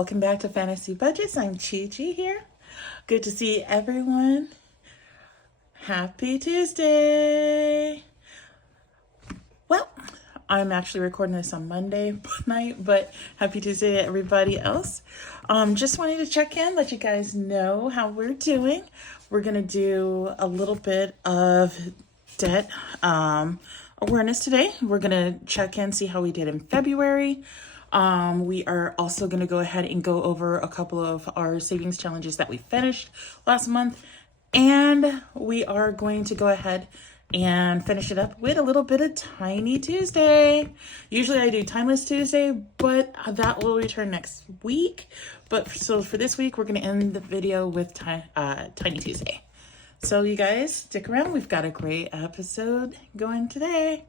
welcome back to Fantasy Budgets. I'm Chi Chi here. Good to see everyone. Happy Tuesday. Well, I'm actually recording this on Monday night, but happy Tuesday to everybody else. Just wanted to check in, let you guys know how we're doing. We're going to do a little bit of debt awareness today. We're going to check in, see how we did in February. We are also going to go ahead and go over a couple of our savings challenges that we finished last month. And we are going to go ahead and finish it up with a little bit of Tiny Tuesday. Usually I do Timeless Tuesday, but that will return next week. But so for this week, we're going to end the video with Tiny Tuesday. So you guys stick around. We've got a great episode going today.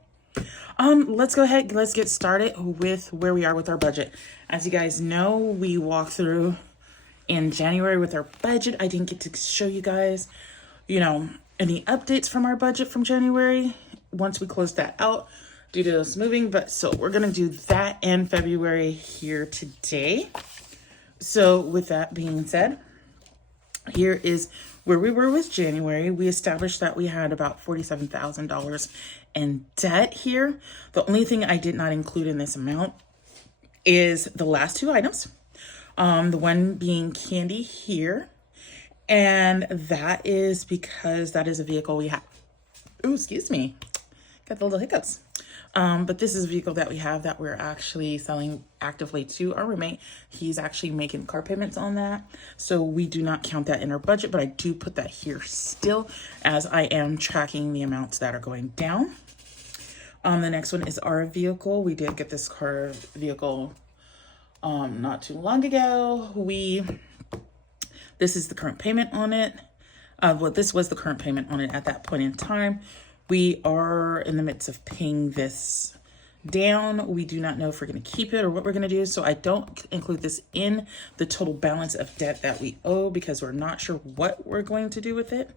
Let's go ahead. Let's get started with where we are with our budget. As you guys know, we walked through in January with our budget. I didn't get to show you guys, any updates from our budget from January once we closed that out due to us moving. But so we're going to do that in February here today. So with that being said, here is where we were with January. We established that we had about $47,000 in debt here. The only thing I did not include in this amount is the last two items. The one being Candy here. And that is because that is a vehicle we have. Oh, excuse me. Got the little hiccups. But this is a vehicle that we have that we're actually selling actively to our roommate. He's actually making car payments on that. So we do not count that in our budget, but I do put that here still as I am tracking the amounts that are going down. The next one is our vehicle. We did get this vehicle not too long ago. This is the current payment on it. This was the current payment on it at that point in time. We are in the midst of paying this down. We do not know if we're going to keep it or what we're going to do. So I don't include this in the total balance of debt that we owe because we're not sure what we're going to do with it.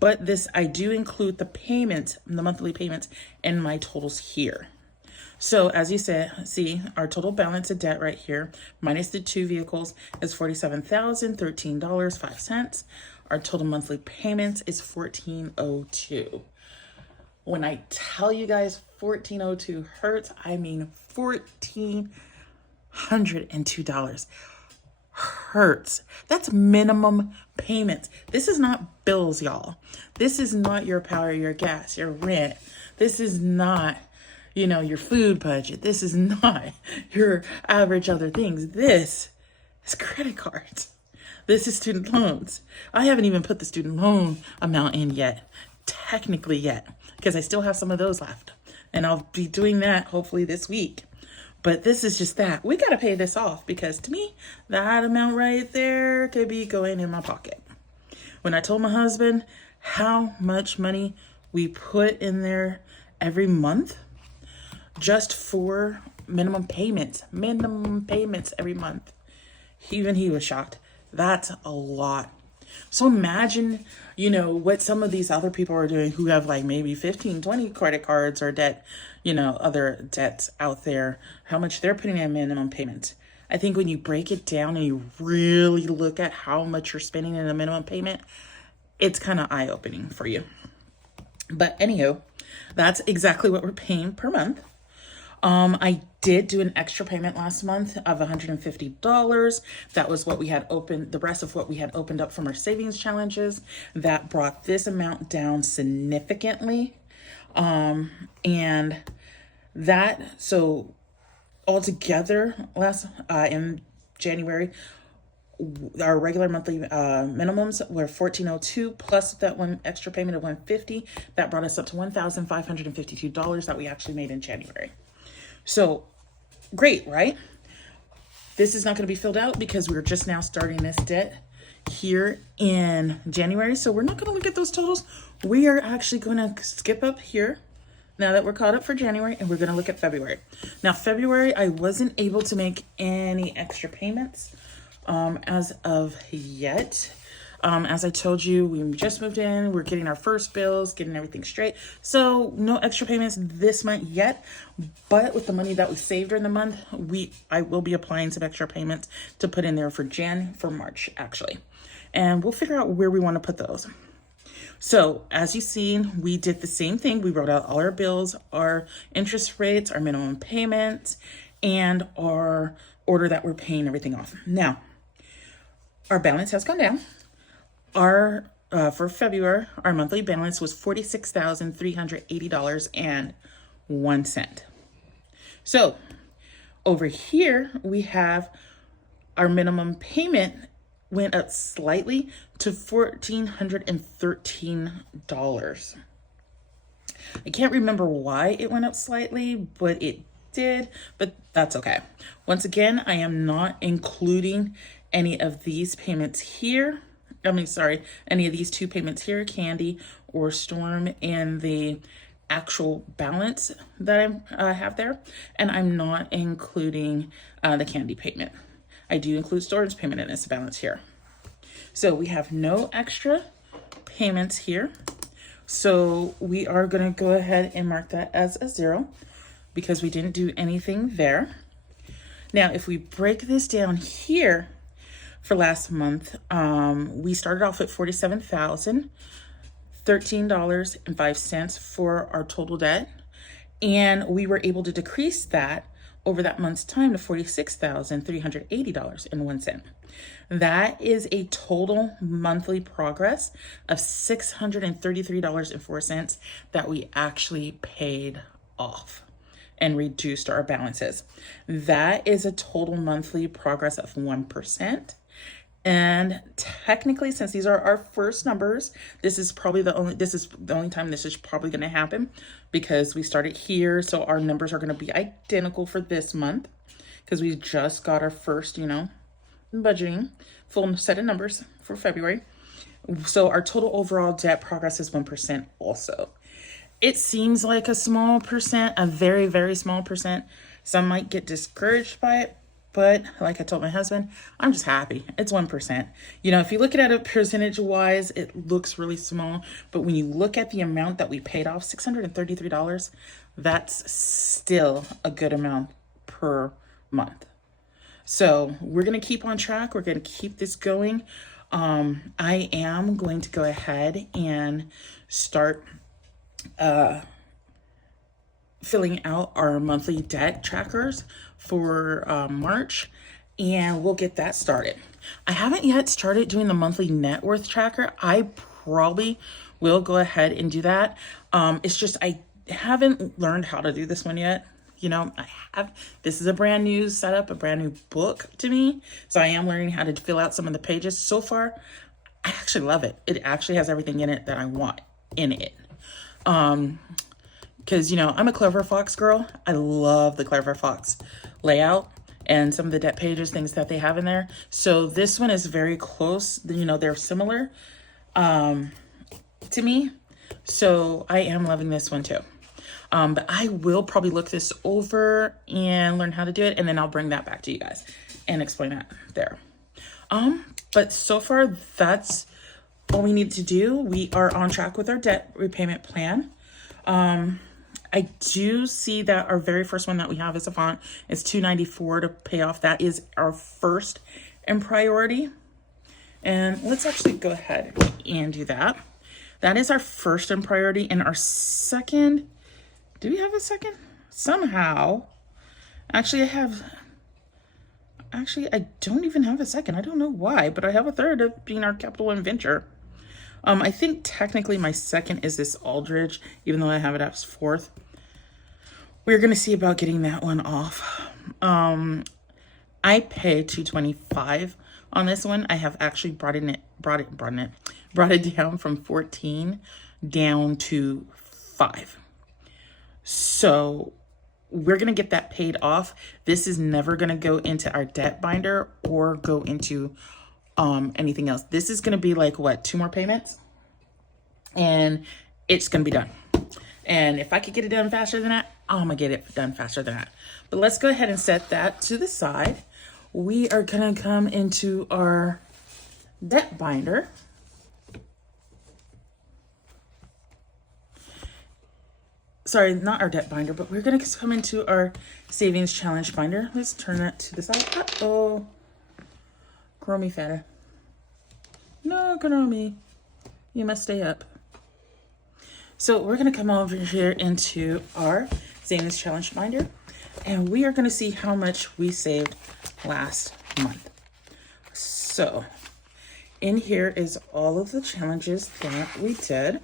But this, I do include the payments, the monthly payments in my totals here. So as you see, our total balance of debt right here, minus the two vehicles, is $47,013.05. Our total monthly payments is $1,402. When I tell you guys $1,402 hurts, I mean $1,402 hurts. That's minimum payments. This is not bills, y'all. This is not your power, your gas, your rent. This is not, your food budget. This is not your average other things. This is credit cards. This is student loans. I haven't even put the student loan amount in yet, technically yet, because I still have some of those left. And I'll be doing that hopefully this week. But this is just that. We got to pay this off because to me, that amount right there could be going in my pocket. When I told my husband how much money we put in there every month, just for minimum payments every month, even he was shocked. That's a lot. So imagine, what some of these other people are doing who have like maybe 15, 20 credit cards or debt, other debts out there, how much they're putting in minimum payments. I think when you break it down and you really look at how much you're spending in a minimum payment, it's kind of eye-opening for you. But anywho, that's exactly what we're paying per month. I did do an extra payment last month of $150. That was what we had opened, the rest of what we had opened up from our savings challenges. That brought this amount down significantly. And that, so altogether in January, our regular monthly minimums were $1,402 plus that one extra payment of $150. That brought us up to $1,552 that we actually made in January. So great, right? This is not going to be filled out because we're just now starting this debt here in January. So we're not going to look at those totals. We are actually going to skip up here now that we're caught up for January, and we're going to look at February. Now, February, I wasn't able to make any extra payments as of yet. As I told you, we just moved in. We're getting our first bills, getting everything straight. So no extra payments this month yet. But with the money that we saved during the month, I will be applying some extra payments to put in there for March, actually. And we'll figure out where we want to put those. So as you've seen, we did the same thing. We wrote out all our bills, our interest rates, our minimum payments, and our order that we're paying everything off. Now, our balance has gone down. For February, our monthly balance was $46,380.01. So over here, we have our minimum payment went up slightly to $1,413. I can't remember why it went up slightly, but it did, but that's okay. Once again, I am not including any of these payments here. Any of these two payments here, Candy or Storm, in the actual balance that I have there. And I'm not including the Candy payment. I do include Storm's payment in this balance here. So we have no extra payments here. So we are going to go ahead and mark that as a 0 because we didn't do anything there. Now, if we break this down here for last month, we started off at $47,013.05 for our total debt. And we were able to decrease that over that month's time to $46,380.01. That is a total monthly progress of $633.04 that we actually paid off and reduced our balances. That is a total monthly progress of 1%. And technically, since these are our first numbers, this is the only time this is probably going to happen because we started here. So our numbers are going to be identical for this month because we just got our first, budgeting full set of numbers for February. So our total overall debt progress is 1% also. It seems like a small percent, a very, very small percent. Some might get discouraged by it. But like I told my husband, I'm just happy. It's 1%. If you look at it percentage wise, it looks really small. But when you look at the amount that we paid off, $633, that's still a good amount per month. So we're going to keep on track. We're going to keep this going. I am going to go ahead and start filling out our monthly debt trackers for March, and we'll get that started. I haven't yet started doing the monthly net worth tracker. I probably will go ahead and do that. It's just I haven't learned how to do this one yet. This is a brand new setup, a brand new book to me. So I am learning how to fill out some of the pages. So far, I actually love it. It actually has everything in it that I want in it. Because, I'm a Clever Fox girl. I love the Clever Fox layout and some of the debt pages, things that they have in there. So this one is very close. They're similar to me. So I am loving this one too. But I will probably look this over and learn how to do it. And then I'll bring that back to you guys and explain that there. But so far, that's all we need to do. We are on track with our debt repayment plan. I do see that our very first one that we have as a font is $294 to pay off. That is our first in priority. And let's actually go ahead and do that. That is our first in priority. And our second, do we have a second? Somehow. Actually, I don't even have a second. I don't know why, but I have a third of being our Capital One venture. I think technically my second is this Aldridge, even though I have it as fourth. We're going to see about getting that one off. I paid $225 on this one. I have actually brought it down from 14 down to 5. So we're going to get that paid off. This is never going to go into our debt binder or go into anything else. This is going to be like, 2 more payments? And it's going to be done. And if I could get it done faster than that, I'm going to get it done faster than that. But let's go ahead and set that to the side. We are going to come into our debt binder. sorry, not our debt binder, but we're gonna come into our savings challenge binder. Let's turn that to the side. Uh-oh. Gromy feta. No, Gromy. You must stay up. So we're gonna come over here into our savings challenge binder, and we are gonna see how much we saved last month. So in here is all of the challenges that we did.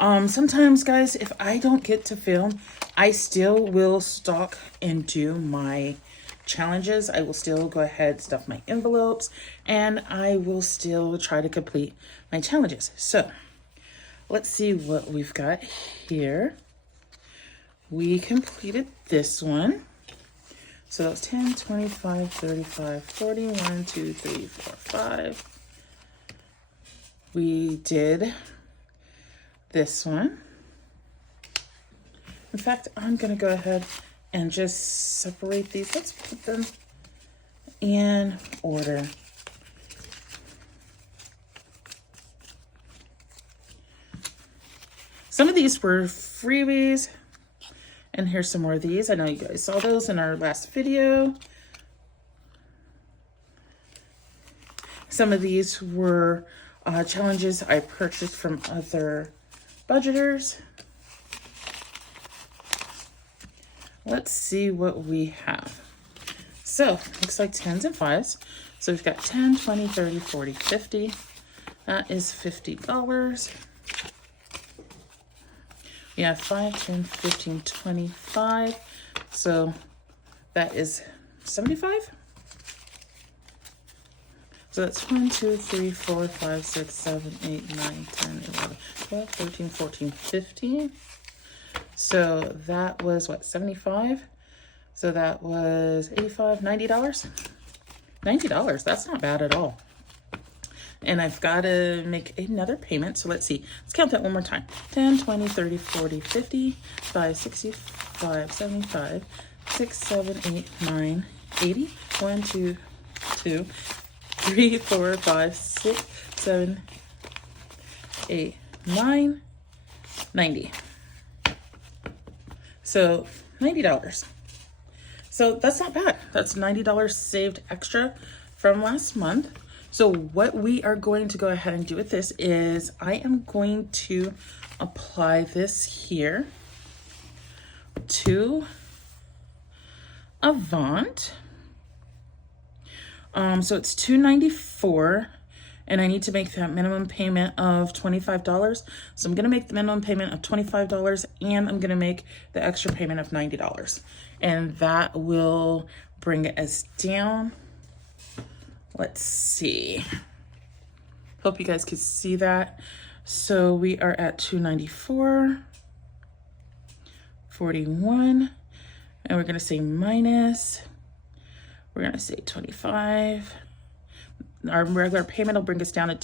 Sometimes, guys, if I don't get to film, I still will stock and do my challenges. I will still go ahead, stuff my envelopes, and I will still try to complete my challenges. So let's see what we've got here. We completed this one. So that was 10, 25, 35, 40, 1, 2, 3, 4, 5. We did this one. In fact, I'm gonna go ahead and just separate these. Let's put them in order. Some of these were freebies, and here's some more of these. I know you guys saw those in our last video. Some of these were challenges I purchased from other budgeters. Let's see what we have. So looks like 10s and 5s. So we've got 10, 20, 30, 40, 50. That is $50. We have 5, 10, 15, 25. So that is 75. So that's 1, 2, 3, 4, 5, 6, 7, 8, 9, 10, 11, 12, 13, 14, 15. So that was what, 75? So that was 85, $90? $90, that's not bad at all. And I've got to make another payment. So let's see. Let's count that one more time. 10, 20, 30, 40, 50, 5, 65, 75, 6, 7, 8, 9, 80. 1, 2, 2, 3, 4, 5, 6, 7, 8, 9, 90. So $90. So that's not bad. That's $90 saved extra from last month. So what we are going to go ahead and do with this is I am going to apply this here to Avant. So it's $294, and I need to make that minimum payment of $25. So I'm gonna make the minimum payment of $25, and I'm gonna make the extra payment of $90. And that will bring us down. Let's see. Hope you guys can see that. So we are at 294, 41, and we're gonna say minus, we're gonna say 25. Our regular payment will bring us down to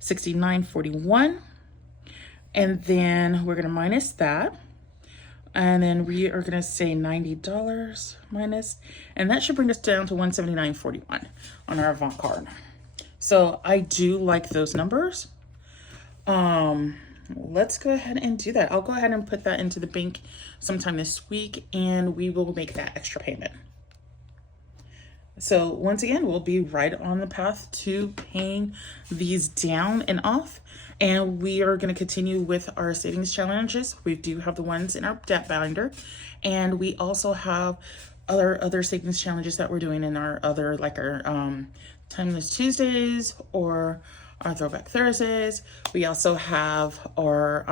$269.41. And then we're gonna minus that. And then we are gonna say $90 minus, and that should bring us down to $179.41 on our Avant card. So I do like those numbers. Let's go ahead and do that. I'll go ahead and put that into the bank sometime this week, and we will make that extra payment. So once again, we'll be right on the path to paying these down and off. And we are going to continue with our savings challenges. We do have the ones in our debt binder. And we also have other savings challenges that we're doing in our other, like our Timeless Tuesdays or our Throwback Thursdays. We also have our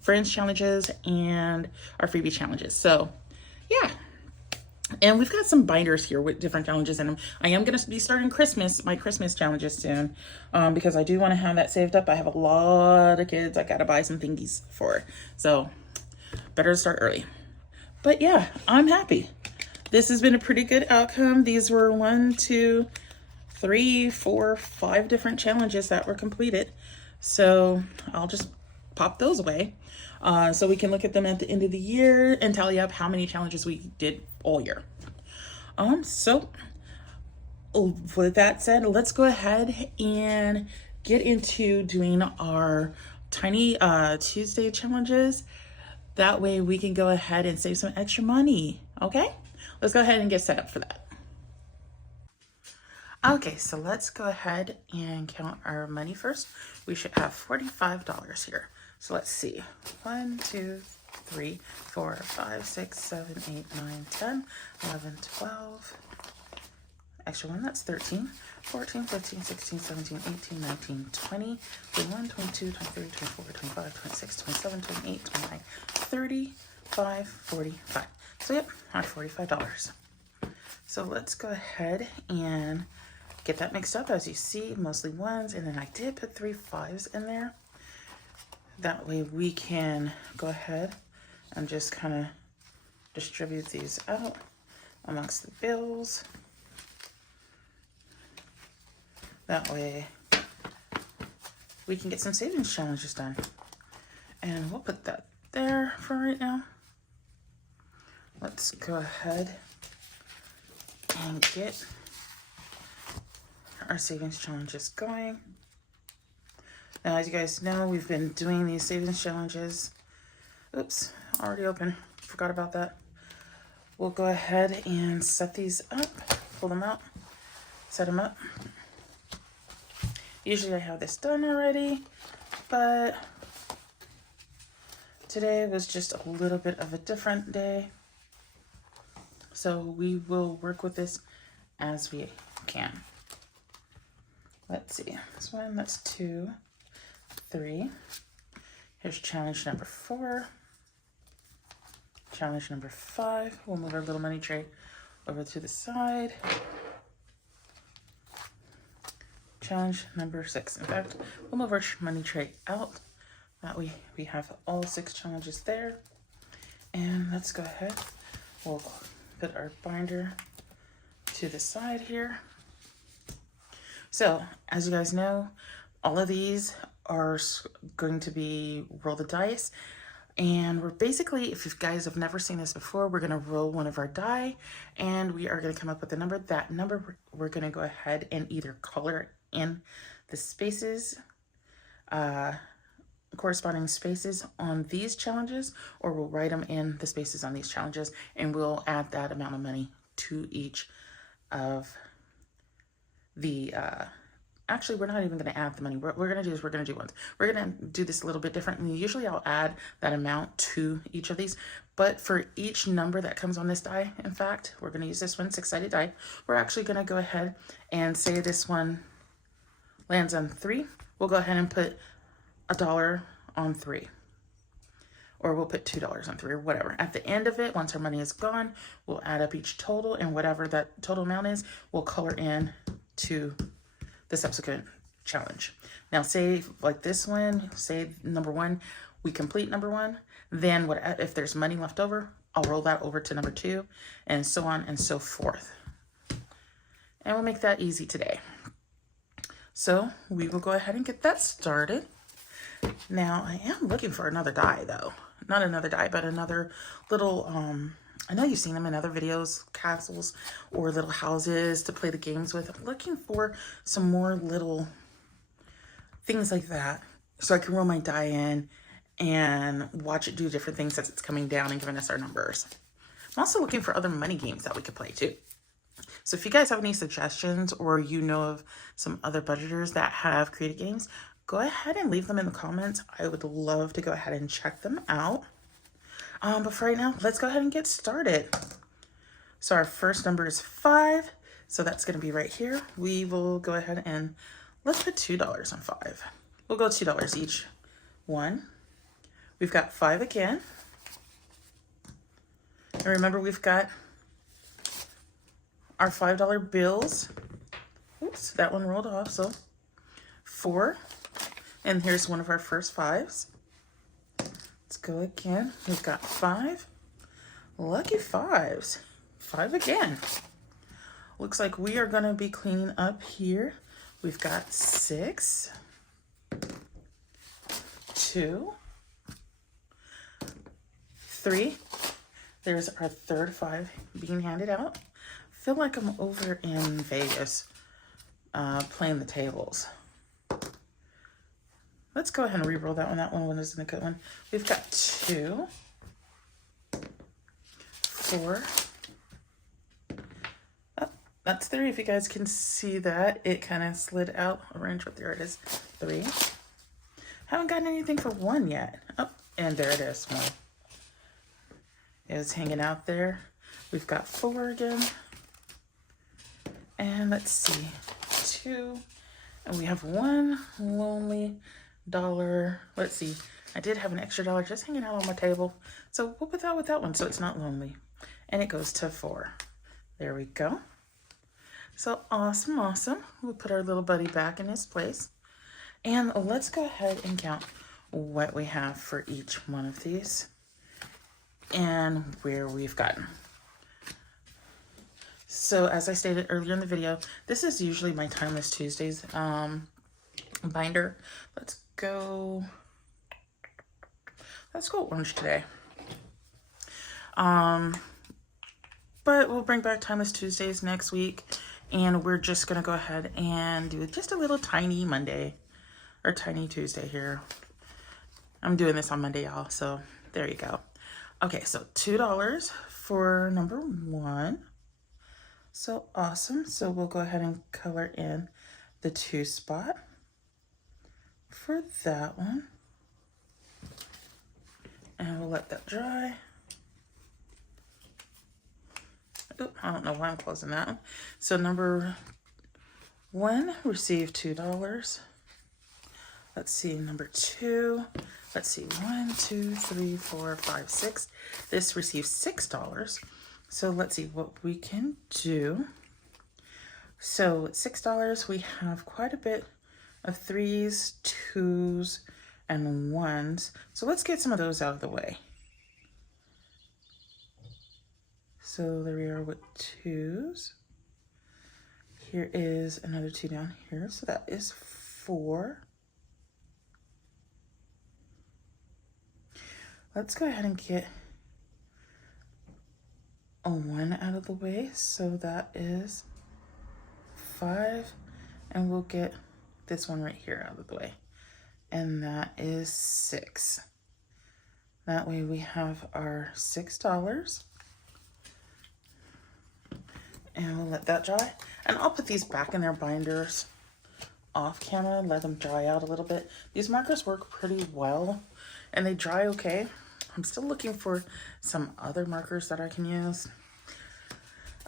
Friends challenges and our freebie challenges. So yeah. And we've got some binders here with different challenges in them. I am going to be starting my Christmas challenges soon, because I do want to have that saved up. I have a lot of kids I got to buy some thingies for. So better to start early. But yeah, I'm happy. This has been a pretty good outcome. These were 1, 2, 3, 4, 5 different challenges that were completed. So I'll just pop those away. So we can look at them at the end of the year and tally up how many challenges we did all year. So with that said, let's go ahead and get into doing our tiny Tuesday challenges. That way we can go ahead and save some extra money. Okay, let's go ahead and get set up for that. Okay, so let's go ahead and count our money first. We should have $45 here. So let's see. 1, 2, 3, 4, 5, 6, 7, 8, 9, 10, 11, 12. Extra one, that's 13, 14, 15, 16, 17, 18, 19, 20, 21, 22, 23, 24, 25, 26, 27, 28, 29, 30, 45. So yep, our $45. So let's go ahead and get that mixed up. As you see, mostly ones, and then I did put 3 5s in there. That way we can go ahead and just kind of distribute these out amongst the bills. That way we can get some savings challenges done. And we'll put that there for right now. Let's go ahead and get our savings challenges going. Now, as you guys know, we've been doing these savings challenges. Oops, already open. Forgot about that. We'll go ahead and set these up, pull them out, set them up. Usually I have this done already, but today was just a little bit of a different day. So we will work with this as we can. Let's see, this one, that's 2, 3. Here's challenge number 4. Challenge number 5. We'll move our little money tray over to the side. Challenge number 6. In fact, we'll move our money tray out. That way we have all 6 challenges there. And let's go ahead. We'll put our binder to the side here. So, as you guys know, all of these are going to be roll the dice. And we're basically, if you guys have never seen this before, we're going to roll one of our die. And we are going to come up with a number. That number, we're going to go ahead and either color in the spaces, corresponding spaces on these challenges, or we'll write them in the spaces on these challenges, and we'll add that amount of money to each of the, actually, we're not even going to add the money. What we're going to do is we're going to do ones. We're going to do this a little bit differently. Usually I'll add that amount to each of these, but for each number that comes on this die, in fact, we're going to use this one, 6-sided die. We're actually going to go ahead and say this one lands on 3. We'll go ahead and put $1 on 3. Or we'll put $2 on 3, or whatever. At the end of it, once our money is gone, we'll add up each total, and whatever that total amount is, we'll color in to the subsequent challenge. Now, say like this one, say number 1, we complete number 1, then what if there's money left over, I'll roll that over to number 2, and so on and so forth. And we'll make that easy today. So we will go ahead and get that started. Now, I am looking for another die though. Not another die, but another little, I know you've seen them in other videos, castles or little houses to play the games with. I'm looking for some more little things like that so I can roll my die in and watch it do different things as it's coming down and giving us our numbers. I'm also looking for other money games that we could play too. So if you guys have any suggestions, or you know of some other budgeters that have created games, go ahead and leave them in the comments. I would love to go ahead and check them out. But for right now, let's go ahead and get started. So our first number is 5. So that's going to be right here. We will go ahead and let's put $2 on 5. We'll go $2 each. 1. We've got 5 again. And remember, we've got our $5 bills. Oops, that one rolled off. So 4. And here's one of our first 5s. Let's go again. We've got 5. Lucky 5s. 5 again. Looks like we are going to be cleaning up here. We've got 6. 2. 3. There's our third 5 being handed out. I feel like I'm over in Vegas playing the tables. let's go ahead and re-roll that one. That one isn't a good one. We've got 2, 4. Oh, that's 3. If you guys can see that, it kind of slid out. Orange, but there it is. 3. Haven't gotten anything for 1 yet. Oh, and there it is. 1. It was hanging out there. We've got 4 again. And let's see. 2. And we have 1 lonely dollar. Let's see. I did have an extra dollar just hanging out on my table. So we'll put that with that one so it's not lonely. And it goes to 4. There we go. So awesome, awesome. We'll put our little buddy back in his place. And let's go ahead and count what we have for each one of these and where we've gotten. So as I stated earlier in the video, this is usually my Timeless Tuesdays binder. Let's go orange today. But we'll bring back Timeless Tuesdays next week, and we're just gonna go ahead and do just a little tiny Monday or tiny Tuesday here. I'm doing this on Monday, y'all, so there you go. Okay, so $2 for number 1. So awesome. So we'll go ahead and color in the 2 spot for that one. And we'll let that dry. Oh, I don't know why I'm closing that one. So number 1 received $2. Let's see, number 2. Let's see, 1, 2, 3, 4, 5, 6. This received $6. So let's see what we can do. So at $6, we have quite a bit of 3s, 2s, and 1s. So let's get some of those out of the way. So there we are with 2s. Here is another 2 down here. So that is 4. Let's go ahead and get a 1 out of the way. So that is 5. And we'll get this one right here out of the way. And that is 6. That way we have our $6. And we'll let that dry. And I'll put these back in their binders off camera, let them dry out a little bit. These markers work pretty well and they dry okay. I'm still looking for some other markers that I can use.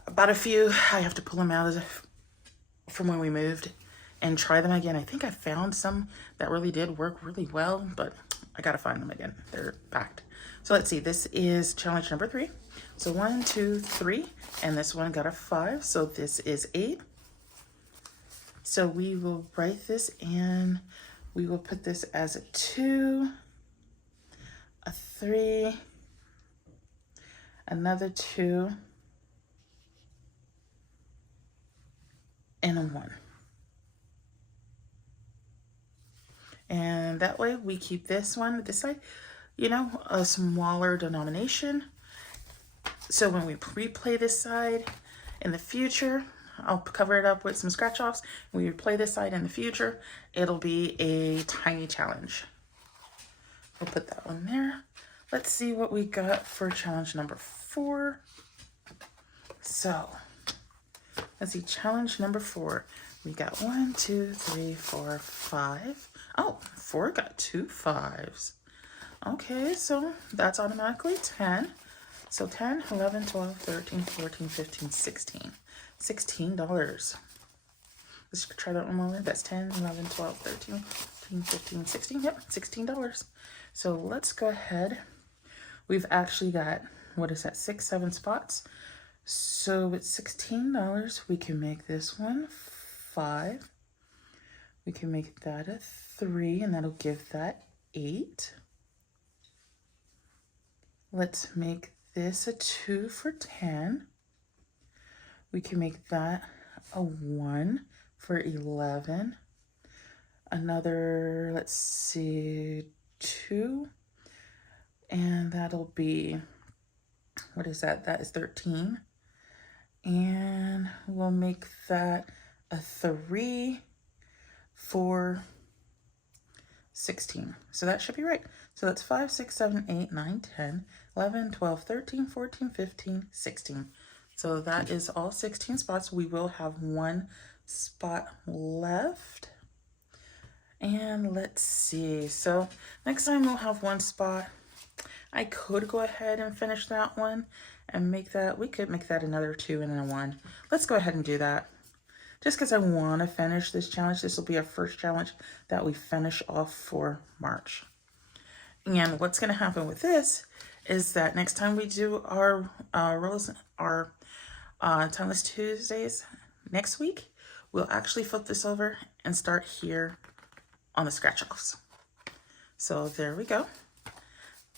About a few, I have to pull them out from when we moved and try them again. I think I found some that really did work really well, but I gotta find them again. They're packed. So let's see, this is challenge number 3. So 1, 2, 3, and this one got a 5, so this is 8. So we will write this in, we will put this as a 2, a 3, another 2, and a 1. And that way we keep this one, this side, you know, a smaller denomination. So when we replay this side in the future, I'll cover it up with some scratch offs. When we replay this side in the future, it'll be a tiny challenge. We'll put that one there. Let's see what we got for challenge number 4. So let's see, challenge number 4. We got 1, 2, 3, 4, 5. Oh, 4 got 2 5s. Okay, so that's automatically 10. So 10, 11, 12, 13, 14, 15, 16. $16. Let's try that one more. That's 10, 11, 12, 13, 14, 15, 16. Yep, $16. So let's go ahead. We've actually got, what is that, 6, 7 spots. So with $16, we can make this one 5. We can make that a 3, and that'll give that 8. Let's make this a 2 for 10. We can make that a 1 for 11. Another, let's see, 2. And that'll be, what is that? That is 13. And we'll make that a 3 for 16. So that should be right. So that's 5, 6, 7, 8, 9, 10, 11, 12, 13, 14, 15, 16. So that is all 16 spots. We will have one spot left. And let's see. So next time we'll have one spot. I could go ahead and finish that one and make that, we could make that another 2 and then a 1. Let's go ahead and do that. Just because I want to finish this challenge. This will be our first challenge that we finish off for March. And what's going to happen with this is that next time we do our Timeless Tuesdays next week, we'll actually flip this over and start here on the scratch-offs. So there we go.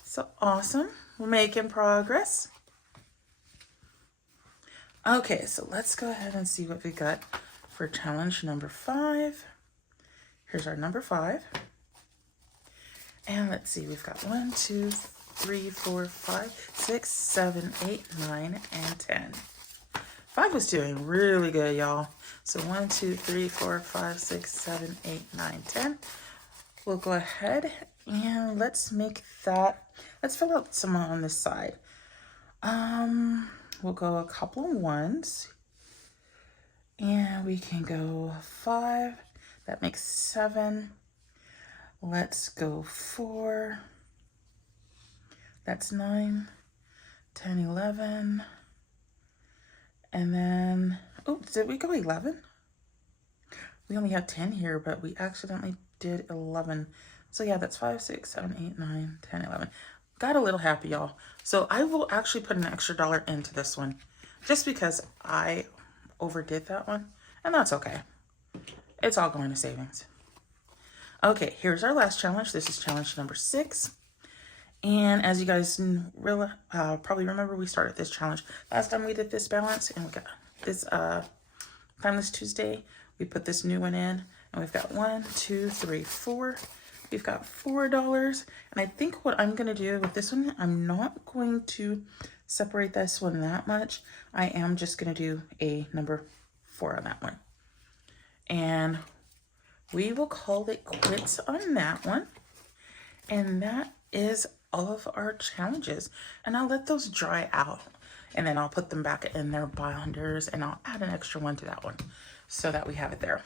So awesome. We're making progress. Okay, so let's go ahead and see what we got for challenge number 5. Here's our number 5. And let's see, we've got 1, 2, 3, 4, 5, 6, 7, 8, 9, and 10. 5 was doing really good, y'all. So 1, 2, 3, 4, 5, 6, 7, 8, 9, 10. We'll go ahead and let's make that, let's fill out some on this side. We'll go a couple of 1s. And we can go 5. That makes 7. Let's go 4. That's 9, 10, 11. And then, oops, did we go 11? We only have 10 here, but we accidentally did 11. So yeah, that's 5, 6, 7, 8, 9, 10, 11. Got a little happy, y'all. So I will actually put an extra $1 into this one just because I overdid that one, and that's okay. It's all going to savings. Okay, here's our last challenge. This is challenge number 6. And as you guys probably remember, we started this challenge last time we did this balance, and we got this Timeless Tuesday. We put this new one in, and we've got 1, 2, 3, 4. We've got $4. And I think what I'm going to do with this one, I'm not going to separate this one that much. I am just going to do a number 4 on that one. And we will call it quits on that one. And that is all of our challenges. And I'll let those dry out. And then I'll put them back in their binders, and I'll add an extra one to that one so that we have it there.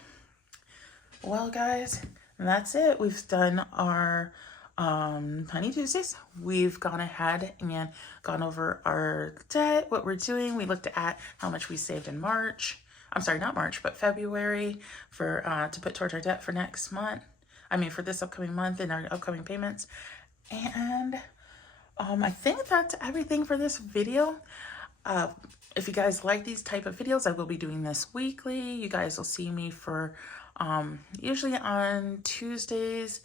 Well, guys, that's it. We've done our Tiny Tuesdays. We've gone ahead and gone over our debt, what we're doing. We looked at how much we saved in March. I'm sorry, not March, but February for to put towards our debt for next month. I mean, for this upcoming month and our upcoming payments. And I think that's everything for this video. If you guys like these type of videos, I will be doing this weekly. You guys will see me for usually on Tuesdays,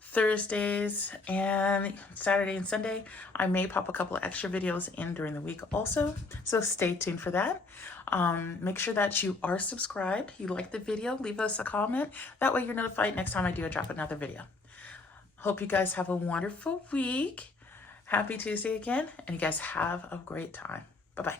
Thursdays, and Saturday and Sunday. I may pop a couple of extra videos in during the week also, so stay tuned for that. Make sure that you are subscribed, you like the video, leave us a comment. That way you're notified next time I do drop another video. Hope you guys have a wonderful week. Happy Tuesday again, and you guys have a great time. Bye-bye.